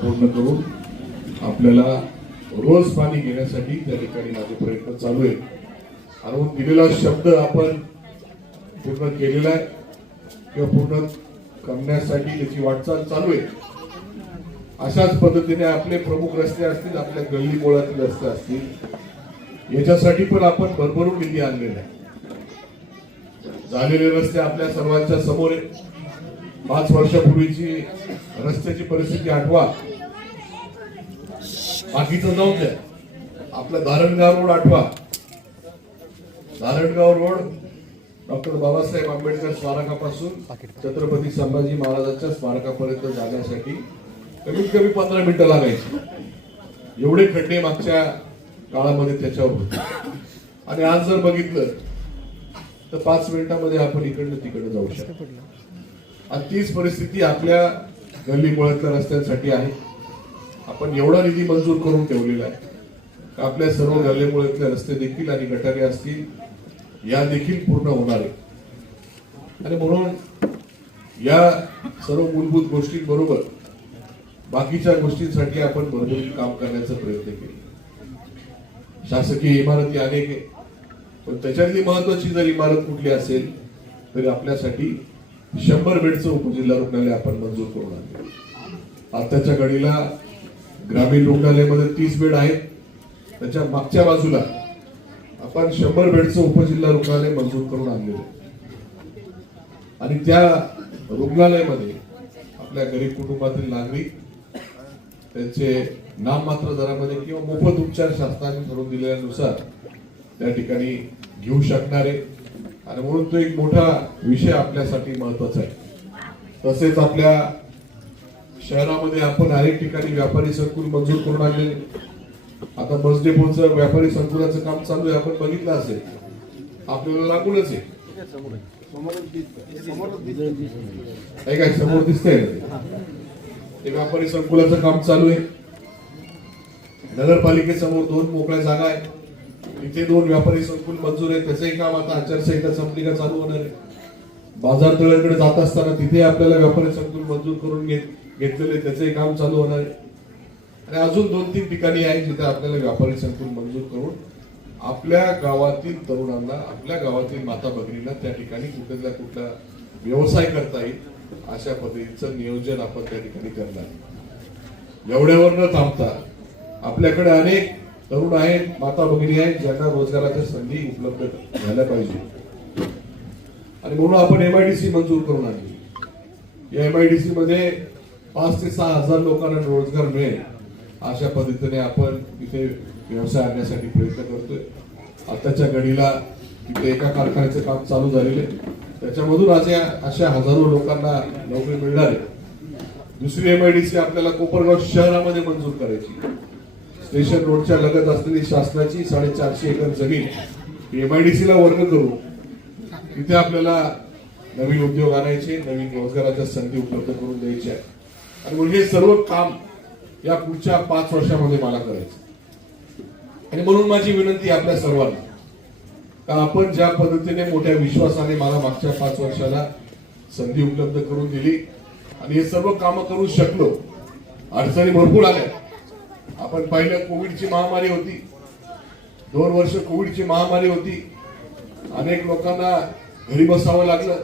पूर्ण करून आपल्याला रोज पाणी घेण्यासाठी त्या ठिकाणी माझे प्रयत्न चालू आहे आणि दिलेला शब्द आपण पूर्ण केलेला आहे किंवा पूर्ण करण्यासाठी त्याची वाटचाल चालू आहे. अशाच पद्धतीने आपले प्रमुख रस्ते असतील आपल्या गल्ली गोळातील रस्ते असतील याच्यासाठी पण आपण भरभरून निधी आणलेला आहे. झालेले रस्ते आपल्या सर्वांच्या समोर आहे पाच वर्षापूर्वीची रस्त्याची परिस्थिती आठवा. बाकीचं जाऊन द्या. आपला धारणगाव रोड आठवा. धारणगाव रोड डॉक्टर बाबासाहेब आंबेडकर स्मारकापासून छत्रपती संभाजी महाराजांच्या स्मारकापर्यंत जाण्यासाठी कमीत कमी पंधरा मिनिटं लागायची. एवढे खड्डे मागच्या काळामध्ये त्याच्यावर होते. आणि आज जर बघितलं तर पाच मिनिटामध्ये आपण इकडनं तिकडे जाऊ शकतो. आणि तीच परिस्थिती आपल्या गल्ली मुळातल्या रस्त्यांसाठी आहे. आपण एवढा निधी मंजूर करून ठेवलेला आहे. आपल्या सर्व गल्ली रस्ते देखील आणि गटारे असतील या देखील पूर्ण होणार आहे आणि म्हणून या सर्व मूलभूत गोष्टींबरोबर बाकीच्या गोष्टींसाठी आपण भरभरून काम करण्याचा प्रयत्न केला. शासकीय इमारती अनेक आहे पण त्याच्यातली महत्वाची जर इमारत कुठली असेल तरी आपल्यासाठी शंभर बेडचं उपजिल्हा रुग्णालय आपण मंजूर करून आणले. आताच्या घडीला ग्रामीण रुग्णालयामध्ये तीस बेड आहेत. त्याच्या मागच्या बाजूला आपण शंभर बेडचं उपजिल्हा रुग्णालय मंजूर करून आणलेलं आणि त्या रुग्णालयामध्ये आपल्या गरीब कुटुंबातील नागरिक त्यांचे नाममात्र दरामध्ये किंवा मोफत उपचार शासनाने ठरवून दिलेल्यानुसार त्या ठिकाणी घेऊ शकणारे आणि म्हणून तो एक मोठा विषय आपल्यासाठी महत्त्वाचा आहे. तसेच आपल्या शहरामध्ये आपण अनेक ठिकाणी व्यापारी संकुल मंजूर करून आणले आता बस डेपोचं व्यापारी संकुलाचं काम चालू आहे. आपण बघितलं असेल. आपल्याला लागूनच आहे. काय समोर दिसतंय? ते? व्यापारी संकुलाचं काम चालू आहे. नगरपालिकेसमोर दोन मोकळ्या जागा आहेत. तिथे दोन व्यापारी संकुल मंजूर आहे त्याचंही काम आता आचारसंहिता संपली का चालू होणार आहे. बाजार तळ्याकडे जात असताना तिथे आपल्याला व्यापारी संकुल मंजूर करून घेत घेतलेले त्याचंही काम चालू होणार आहे. आणि अजून दोन तीन ठिकाणी आहे जिथे आपल्याला व्यापारी संकुल मंजूर करून आपल्या गावातील तरुणांना आपल्या गावातील माता भगिनींना त्या ठिकाणी कुठल्या कुठला व्यवसाय करता येईल अशा पद्धतीचं नियोजन आपण त्या ठिकाणी करणार एवढ्यावर न थांबता आपल्याकडे अनेक तरुण आहेत माता भगिनी आहेत ज्यांना रोजगाराच्या संधी उपलब्ध झाल्या पाहिजे. आणि म्हणून आपण एमआयडीसी मंजूर करून आणली. या एमआयडीसी मध्ये पाच ते सहा हजार लोकांना रोजगार मिळेल अशा पद्धतीने आपण तिथे व्यवसाय आणण्यासाठी प्रयत्न करतोय. आताच्या घडीला तिथे एका कारखान्याचं काम चालू झालेलं आहे. त्याच्यामधून आज या अशा हजारो लोकांना नोकरी मिळणार आहे. दुसरी एमआयडीसी आपल्याला कोपरगाव शहरामध्ये मंजूर करायची. स्टेशन रोडच्या लगत असलेली शासनाची साडेचारशे एकर जमीन एमआयडीसी ला वर्ग करू तिथे आपल्याला नवीन उद्योग आणायचे नवीन रोजगाराच्या संधी उपलब्ध करून द्यायच्या. आणि म्हणून हे सर्व काम या पुढच्या पाच वर्षामध्ये मला करायचं. आणि म्हणून माझी विनंती आपल्या सर्वांना. का आपण ज्या पद्धतीने मोठ्या विश्वासाने मला मागच्या पाच वर्षाला संधी उपलब्ध करून दिली आणि हे सर्व कामं करू शकलो अडचणी भरपूर आल्या. आपण पाहिलं कोविडची महामारी होती. दोन वर्ष कोविडची महामारी होती. अनेक लोकांना घरी बसावं लागलं.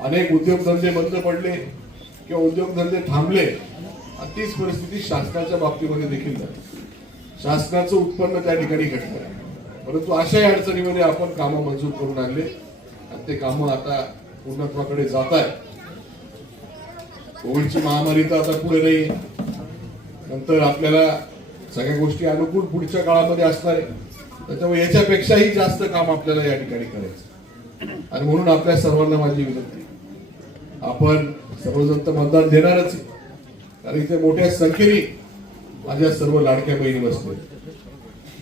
अनेक उद्योगधंदे बंद पडले. किंवा उद्योगधंदे थांबले आणि तीच परिस्थिती शासनाच्या बाबतीमध्ये देखील झाली. शासनाचं उत्पन्न त्या ठिकाणी घटलं. परंतु अशाही अडचणीमध्ये आपण कामं मंजूर करून आणले आणि ते कामं आता पूर्णत्वाकडे जात आहे कोविडची महामारी तर आता पुढे नाही. नंतर आपल्याला सगळ्या गोष्टी अनुकूल पुढच्या काळामध्ये असणार आहे. त्याच्यामुळे याच्यापेक्षाही जास्त काम आपल्याला या ठिकाणी करायचं आणि म्हणून आपल्या सर्वांना माझी विनंती आपण सर्वजण तर मतदान देणारच कारण इथे मोठ्या संख्येने माझ्या सर्व लाडक्या बहिणी बसले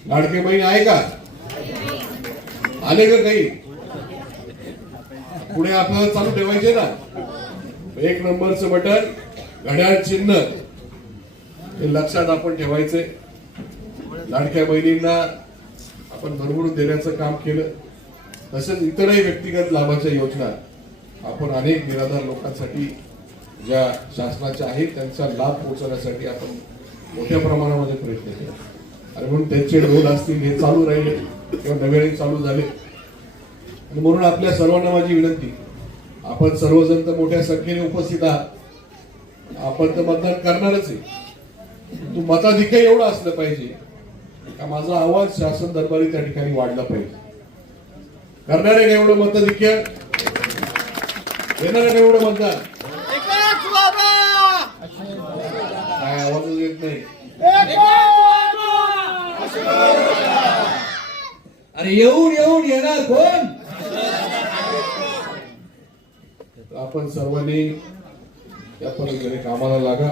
लाडके बहीण आहे का? आले का काही? पुढे आपल्याला चालू ठेवायचे ना? एक नंबरचं बटन घड्याळ चिन्ह. हे लक्षात आपण ठेवायचे. लाडक्या बहिणींना आपण भरभरून देण्याचं काम केलं. तसेच इतरही व्यक्तिगत लाभाच्या योजना आपण अनेक निराधार लोकांसाठी ज्या शासनाच्या आहेत त्यांचा लाभ पोहोचवण्यासाठी आपण मोठ्या प्रमाणामध्ये प्रयत्न केला. आणि म्हणून त्यांचे ढोल असतील हे चालू राहिले किंवा नव्याने चालू झाले. आणि म्हणून आपल्या सर्वांना माझी विनंती आपण सर्वजण तर मोठ्या संख्येने उपस्थित आहात. आपण तर मतदान करणारच आहे. तू मताधिकार एवढं असलं पाहिजे का माझा आवाज शासन दरबारी त्या ठिकाणी वाढला पाहिजे? करणार आहे का एवढं मताधिक्य? येणार का एवढं मतदान काय आवाजच येत नाही. अरे येऊन येऊन येणार कोण? आपण सर्वांनी या पद्धतीने कामाला लागा.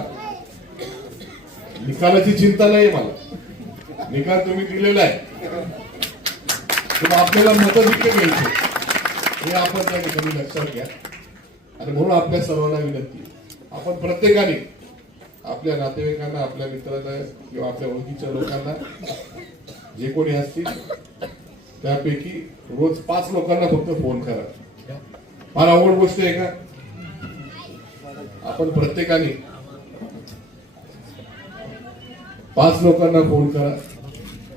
निकालाची चिंता नाही मला. निकाल तुम्ही दिलेला आहे. आपल्याला मतधिक्य घ्यायचे हे आपण त्या ठिकाणी लक्षात घ्या. आणि म्हणून आपल्या सर्वांना विनंती आपण प्रत्येकाने आपल्या नातेवाईकांना आपल्या मित्रांना किंवा आपल्या ओळखीच्या लोकांना जे कोणी असतील त्यापैकी रोज पाच लोकांना फक्त फोन करा. फार अवघड गोष्ट आहे का? आपण प्रत्येकाने पाच लोकांना फोन करा.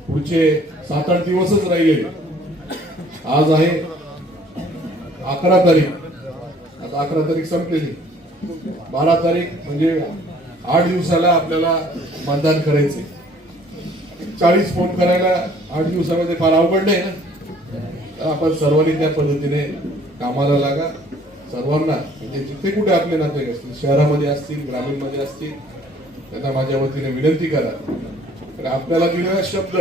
पुढचे सात आठ दिवसच राहिले. आज आहे अकरा तारीख. आता अकरा तारीख संपलेली. बारा तारीख म्हणजे आठ दिवसाला आपल्याला मतदान करायचे चाळीस फोन करायला आठ दिवसामध्ये फार अवघड नाही ना. तर आपण सर्वांनी त्या पद्धतीने कामाला लागा. सर्वांना म्हणजे जिथे कुठे आपले नातेवाईक असतील शहरामध्ये असतील ग्रामीणमध्ये असतील त्यांना माझ्या वतीने विनंती करा. तर आपल्याला दिलेला शब्द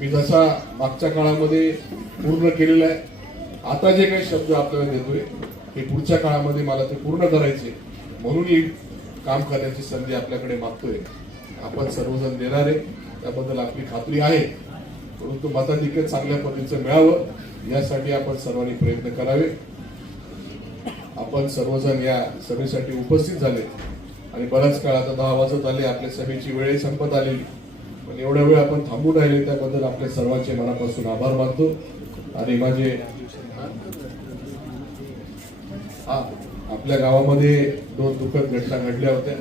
मी जसा मागच्या काळामध्ये पूर्ण केलेला आहे आता जे काही शब्द आपल्याला देतोय हे पुढच्या काळामध्ये मला ते पूर्ण करायचे म्हणून ही काम करण्याची संधी आपल्याकडे मागतोय. आपण सर्वजण देणार आहे. त्याबद्दल आपली खात्री आहे. परंतु मताधिक्य चांगल्या पद्धतीचं मिळावं यासाठी आपण सर्वांनी प्रयत्न करावे. आपण सर्वजण या सभेसाठी उपस्थित झाले. आणि बराच काळ आता दहा वाजत आले. आपल्या सभेची वेळ संपत आलेली. पण एवढ्या वेळ आपण थांबून राहिले त्याबद्दल आपल्या सर्वांचे मनापासून आभार मानतो. आणि माझे आपल्या गावामध्ये दोन दुःखद घटना घडल्या होत्या.